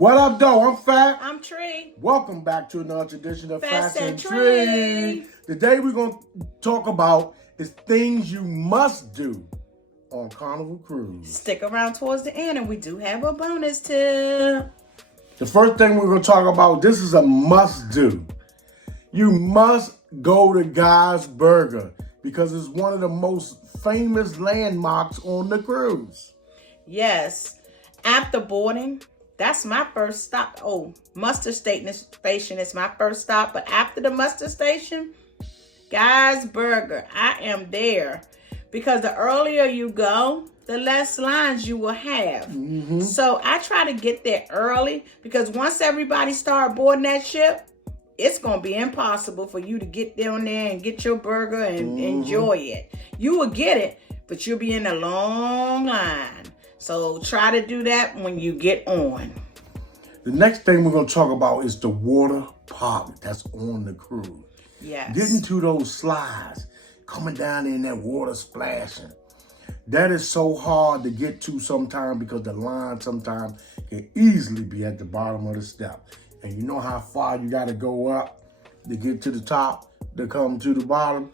What up, though? I'm Fat. I'm Tree. Welcome back to another edition of Fast Fast and and Tree. Today we're going to talk about is things you must do on Carnival Cruise. Stick around towards the end and we do have a bonus tip. The first thing we're going to talk about, this is a must do. You must go to Guy's Burger because it's one of the most famous landmarks on the cruise. Yes. After boarding, that's my first stop. Oh, Mustard Station is my first stop. But after the Mustard Station, Guy's Burger, I am there. Because the earlier you go, the less lines you will have. Mm-hmm. So I try to get there early because once everybody start boarding that ship, it's going to be impossible for you to get down there and get your burger and enjoy it. You will get it, but you'll be in a long line. So try to do that when you get on. The next thing we're going to talk about is the water park that's on the cruise. Yes. Getting to those slides, coming down in that water splashing. That is so hard to get to sometimes because the line sometimes can easily be at the bottom of the step. And you know how far you got to go up to get to the top, to come to the bottom.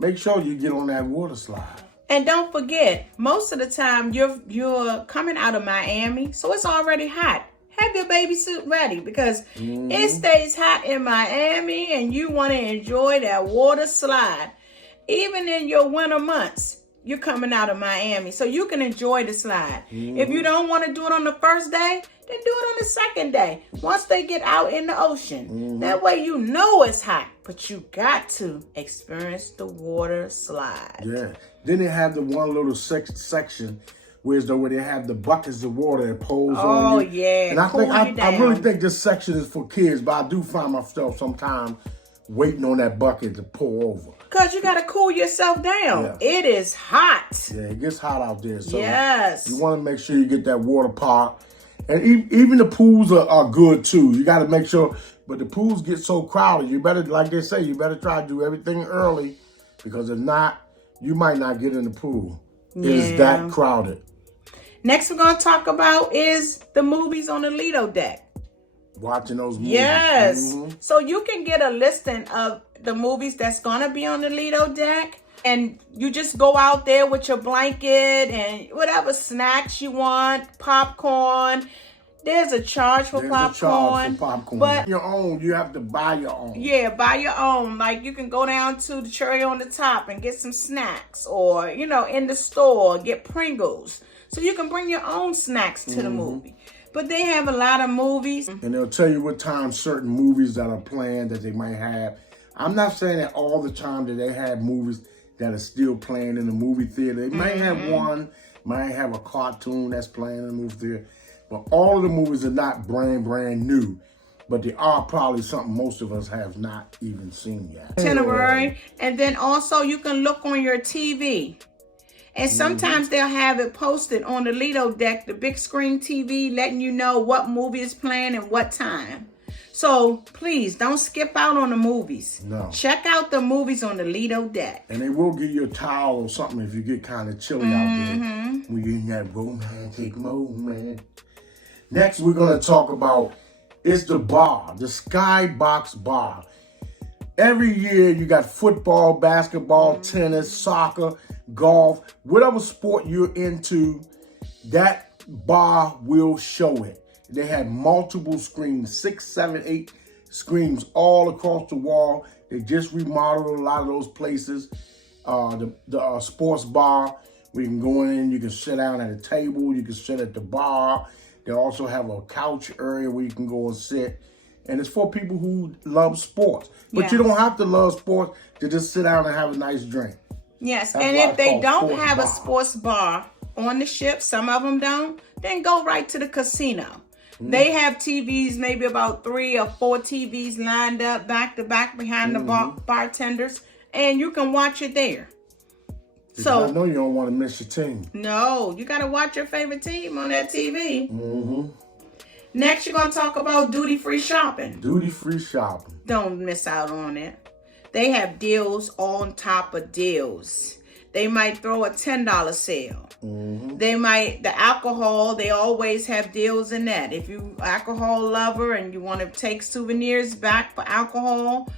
Make sure you get on that water slide. And don't forget, most of the time you're coming out of Miami, so it's already hot. Have your baby suit ready because it stays hot in Miami and you want to enjoy that water slide. Even in your winter months, you're coming out of Miami, so you can enjoy the slide. If you don't want to do it on the first day, then do it on the second day. Once they get out in the ocean. That way you know it's hot, but you got to experience the water slide. Yeah. Then they have the one little section where they have the buckets of water that pulls on you. Oh, yeah. And I really think this section is for kids, but I do find myself sometimes waiting on that bucket to pour over. Because you got to cool yourself down. Yeah. It is hot. Yeah, it gets hot out there. So yes. You want to make sure you get that water park. And even the pools are good too. You got to make sure, but the pools get so crowded. You better, like they say, you better try to do everything early because if not, you might not get in the pool. Yeah. It's that crowded. Next we're going to talk about is the movies on the Lido deck. Watching those movies. Yes. So you can get a listing of the movies that's going to be on the Lido deck. And you just go out there with your blanket and whatever snacks you want, popcorn. There's a charge for popcorn. But your own, you have to buy your own. Yeah, buy your own. Like you can go down to the Cherry on the Top and get some snacks or, in the store, get Pringles. So you can bring your own snacks to the movie. But they have a lot of movies. And they'll tell you what time certain movies that are planned that they might have. I'm not saying that all the time that they have movies that are still playing in the movie theater. They might have one, might have a cartoon that's playing in the movie theater. But all of the movies are not brand new. But they are probably something most of us have not even seen yet. Itinerary. And then also you can look on your TV. And sometimes they'll have it posted on the Lido deck, the big screen TV, letting you know what movie is playing and what time. So please don't skip out on the movies. No. Check out the movies on the Lido deck. And they will give you a towel or something if you get kind of chilly out there when you're in that romantic moment. Next, we're going to talk about is the bar, the Skybox Bar. Every year you got football, basketball, tennis, soccer, golf, whatever sport you're into, that bar will show it. They have multiple screens, 6, 7, 8 screens all across the wall. They just remodeled a lot of those places. The sports bar, where you can go in, you can sit down at a table, you can sit at the bar. They also have a couch area where you can go and sit. And it's for people who love sports. But you don't have to love sports to just sit down and have a nice drink. Yes, and if they don't have a sports bar on the ship, some of them don't, then go right to the casino. They have TVs, maybe about 3 or 4 TVs lined up back to back behind the bartenders, and you can watch it there. So I know you don't want to miss your team. No, you got to watch your favorite team on that TV. Next, you're going to talk about duty-free shopping. Duty-free shopping. Don't miss out on it. They have deals on top of deals. They might throw a $10 sale. Mm-hmm. The alcohol, they always have deals in that. If you alcohol lover and you want to take souvenirs back for alcohol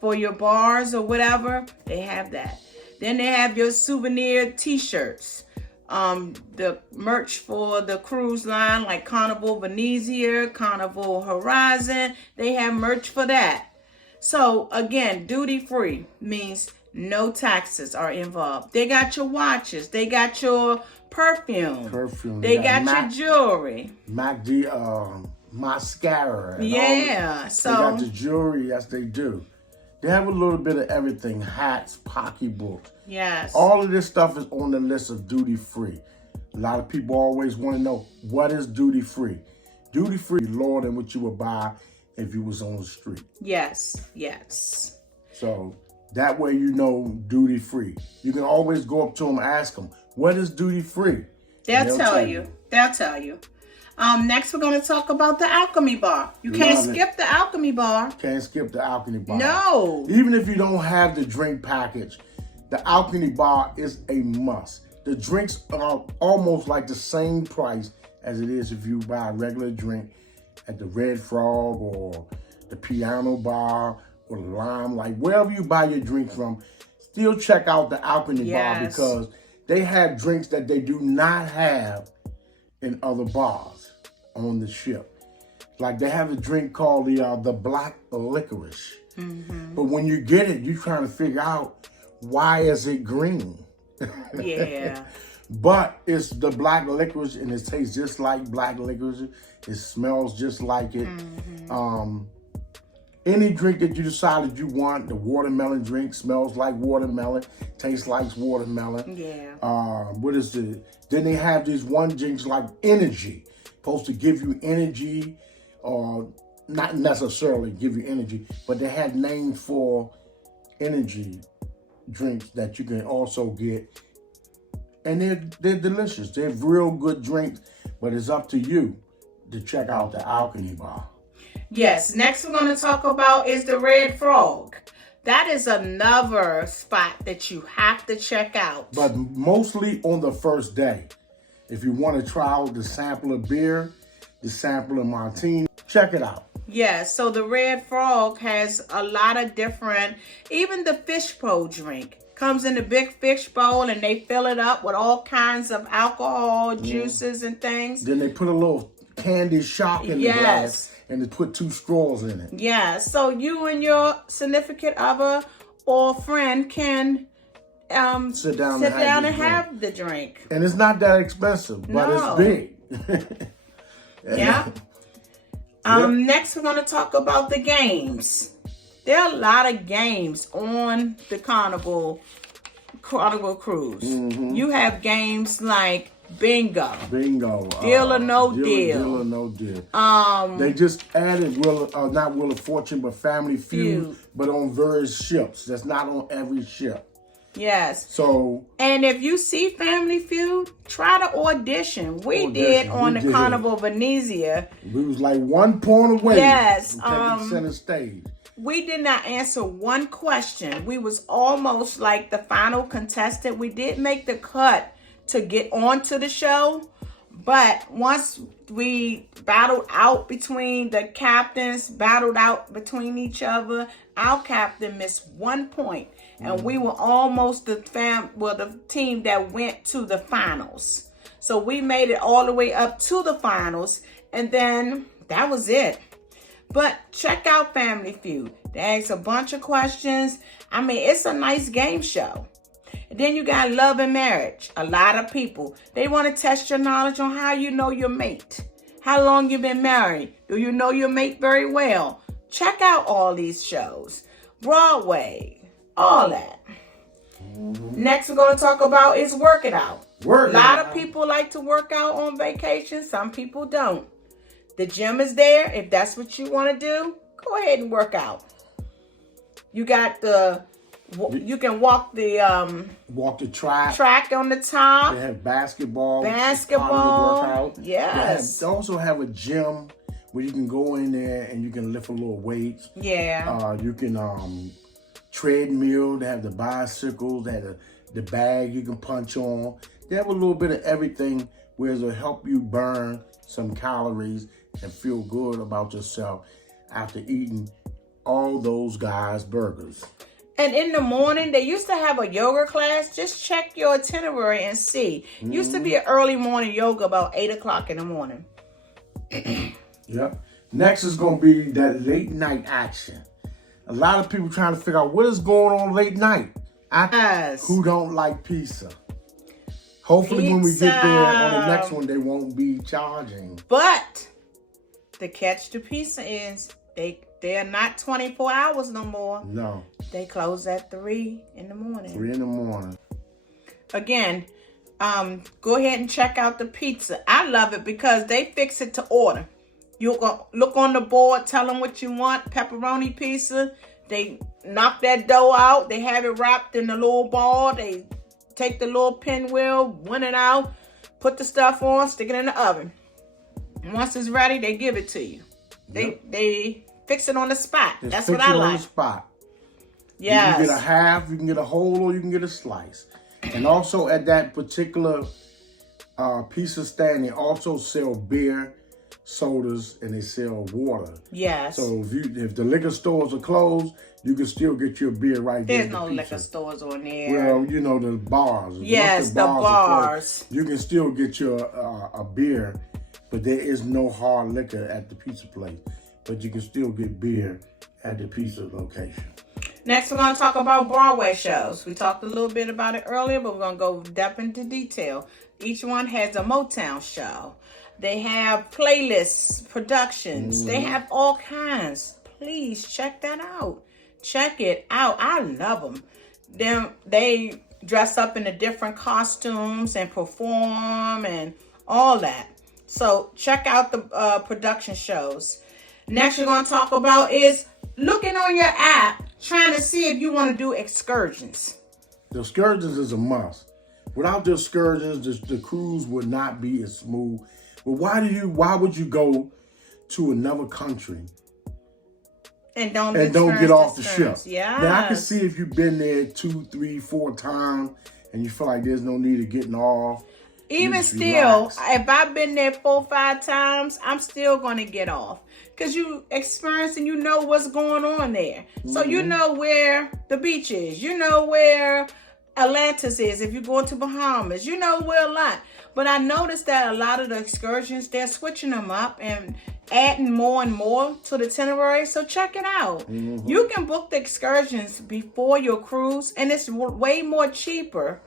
for your bars or whatever, they have that. Then they have your souvenir t-shirts. The merch for the cruise line, like Carnival Venezia, Carnival Horizon, they have merch for that. So again, duty free means no taxes are involved. They got your watches, they got your perfume, they got your jewelry, mascara. Yeah, so they got the jewelry. Yes, they do. They have a little bit of everything: hats, pocketbooks. Yes. All of this stuff is on the list of duty free. A lot of people always want to know, what is duty free? Duty free is lower than what you would buy if you was on the street. Yes, yes. So that way you know duty free. You can always go up to them and ask them, what is duty free? They'll tell you. They'll tell you. Next, we're going to talk about the Alchemy Bar. You can't skip the Alchemy Bar. Can't skip the Alchemy Bar. No. Even if you don't have the drink package, the Alchemy Bar is a must. The drinks are almost like the same price as it is if you buy a regular drink at the Red Frog or the Piano Bar or the Lime. Like wherever you buy your drink from, still check out the Alchemy Bar because they have drinks that they do not have in other bars on the ship. Like they have a drink called the black licorice. Mm-hmm. But when you get it, you're trying to figure out, why is it green? Yeah. But it's the black licorice and it tastes just like black licorice. It smells just like it. Mm-hmm. Any drink that you decided you want, the watermelon drink smells like watermelon, tastes like watermelon. Yeah. What is it? Then they have these one drinks like energy, supposed to give you energy, or not necessarily give you energy, but they had names for energy drinks that you can also get. And they're delicious. They're real good drinks, but it's up to you to check out the Alchemy Bar. Yes, next we're going to talk about is the Red Frog. That is another spot that you have to check out. But mostly on the first day. If you want to try out the sample of beer, the sample of martini, check it out. Yes, so the Red Frog has a lot of different, even the fishbowl drink comes in a big fish bowl and they fill it up with all kinds of alcohol, juices and things. Then they put a little candy shock in the glass and they put 2 straws in it. Yeah, so you and your significant other or friend can sit down and have the drink. And it's not that expensive, but it's big. Yeah. Next we're going to talk about the games. There are a lot of games on the Carnival Cruise. Mm-hmm. You have games like Bingo, Deal or No Deal. They just added not Wheel of Fortune, but Family Feud, but on various ships. That's not on every ship. Yes. So, and if you see Family Feud, try to audition. We did on the Carnival Venezia. We was like 1 point away. Yes. From center stage. We did not answer one question. We was almost like the final contestant. We did make the cut to get onto the show, but once we battled out between the captains, battled out between each other, our captain missed 1 point, and we were almost the team that went to the finals. So we made it all the way up to the finals, and then that was it. But check out Family Feud. They ask a bunch of questions. I mean, it's a nice game show. And then you got Love and Marriage. A lot of people, they want to test your knowledge on how you know your mate. How long you been married? Do you know your mate very well? Check out all these shows. Broadway, all that. Next we're going to talk about is Work It Out. A lot of people like to work out on vacation. Some people don't. The gym is there. If that's what you want to do, go ahead and work out. You got you can walk the track on the top. They have basketball. Workout. Yes. They also have a gym where you can go in there and you can lift a little weights. Yeah. You can treadmill. They have the bicycles. They have the the bag you can punch on. They have a little bit of everything where it'll help you burn some calories and feel good about yourself after eating all those guys' burgers. And in the morning, they used to have a yoga class. Just check your itinerary and see. Used to be an early morning yoga about 8 o'clock in the morning. Yep. Next is going to be that late night action. A lot of people trying to figure out what is going on late night. Yes. Who don't like pizza? Hopefully when we get there on the next one, they won't be charging. But the catch to pizza is they're not 24 hours no more. No. They close at 3 in the morning. 3 in the morning. Again, go ahead and check out the pizza. I love it because they fix it to order. You go look on the board, tell them what you want. Pepperoni pizza. They knock that dough out. They have it wrapped in a little ball. They take the little pinwheel, win it out, put the stuff on, stick it in the oven. And once it's ready, they give it to you. They fix it on the spot. That's what I like. On the spot. Yes. You can get a half, you can get a whole, or you can get a slice. And also at that particular pizza stand, they also sell beer, sodas, and they sell water. Yes. So if the liquor stores are closed, you can still get your beer right there. There's no liquor stores on there. Well, you know, the bars. Yes, the bars. You can still get your a beer, but there is no hard liquor at the pizza place. But you can still get beer at the pizza location. Next, we're going to talk about Broadway shows. We talked a little bit about it earlier, but we're going to go depth into detail. Each one has a Motown show. They have playlists, productions. They have all kinds. Please check that out. Check it out. I love them. They dress up in the different costumes and perform and all that. So check out the production shows. Next, we're going to talk about is looking on your app, trying to see if you want to do excursions. The excursions is a must. Without the excursions, the cruise would not be as smooth. But why would you go to another country and don't get off the ship? Yeah. Now I can see if you've been there 2, 3, 4 times and you feel like there's no need of getting off. Even still, if I've been there 4 or 5 times, I'm still going to get off. Because you experience and you know what's going on there. So you know where the beach is. You know where Atlantis is if you're going to Bahamas. You know where a lot. But I noticed that a lot of the excursions, they're switching them up and adding more and more to the itinerary. So check it out. You can book the excursions before your cruise, and it's way more cheaper.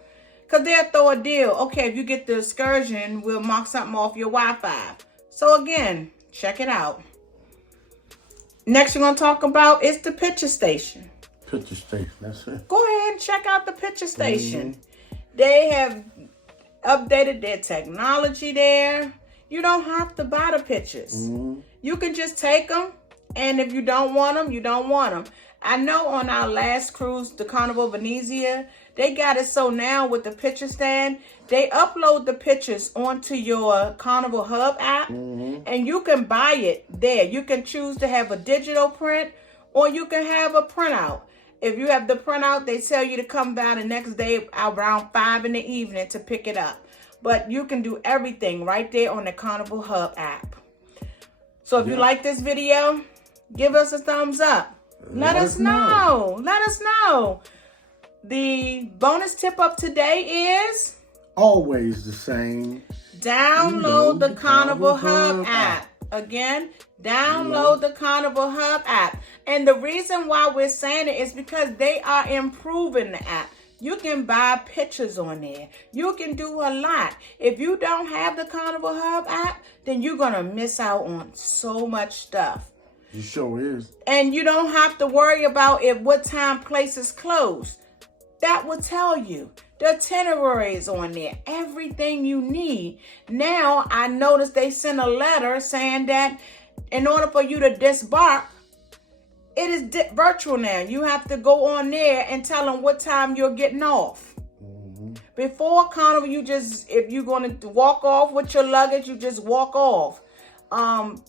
Because they'll throw a deal. Okay, if you get the excursion, we'll mark something off your Wi-Fi. So again, check it out. Next we're going to talk about is the picture station. Picture station, that's it. Go ahead and check out the picture station. They have updated their technology there. You don't have to buy the pictures. You can just take them, and if you don't want them, you don't want them. I know on our last cruise, the Carnival Venezia, they got it so now with the picture stand, they upload the pictures onto your Carnival Hub app, and you can buy it there. You can choose to have a digital print, or you can have a printout. If you have the printout, they tell you to come by the next day around 5 in the evening to pick it up. But you can do everything right there on the Carnival Hub app. So if you like this video, give us a thumbs up. Let us know. Let us know. The bonus tip of today is always the same. Download the Carnival Hub app. Again, download the Carnival Hub app. And the reason why we're saying it is because they are improving the app. You can buy pictures on there. You can do a lot. If you don't have the Carnival Hub app, then you're going to miss out on so much stuff. You sure is. And you don't have to worry about what time places close. That will tell you. The itinerary is on there. Everything you need. Now, I noticed they sent a letter saying that in order for you to disembark, it is virtual now. You have to go on there and tell them what time you're getting off. Before Carnival, if you're going to walk off with your luggage, you just walk off.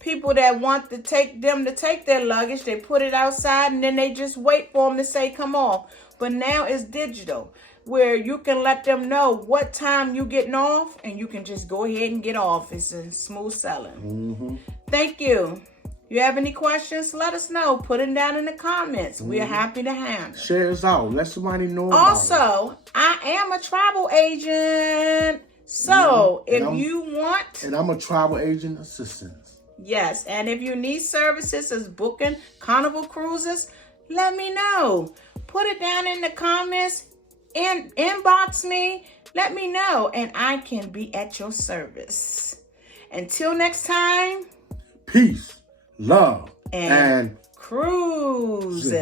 People that want to take their luggage, they put it outside and then they just wait for them to say come off. But now it's digital. where you can let them know what time you getting off, and you can just go ahead and get off. It's a smooth sailing. Thank you. You have any questions? Let us know. Put it down in the comments. We're happy to handle. Share us out. Let somebody know about it. Also, I am a travel agent. So, if you want... And I'm a travel agent assistant. Yes, and if you need services as booking Carnival Cruises, let me know. Put it down in the comments and inbox me. Let me know, and I can be at your service. Until next time... Peace, love, and cruising.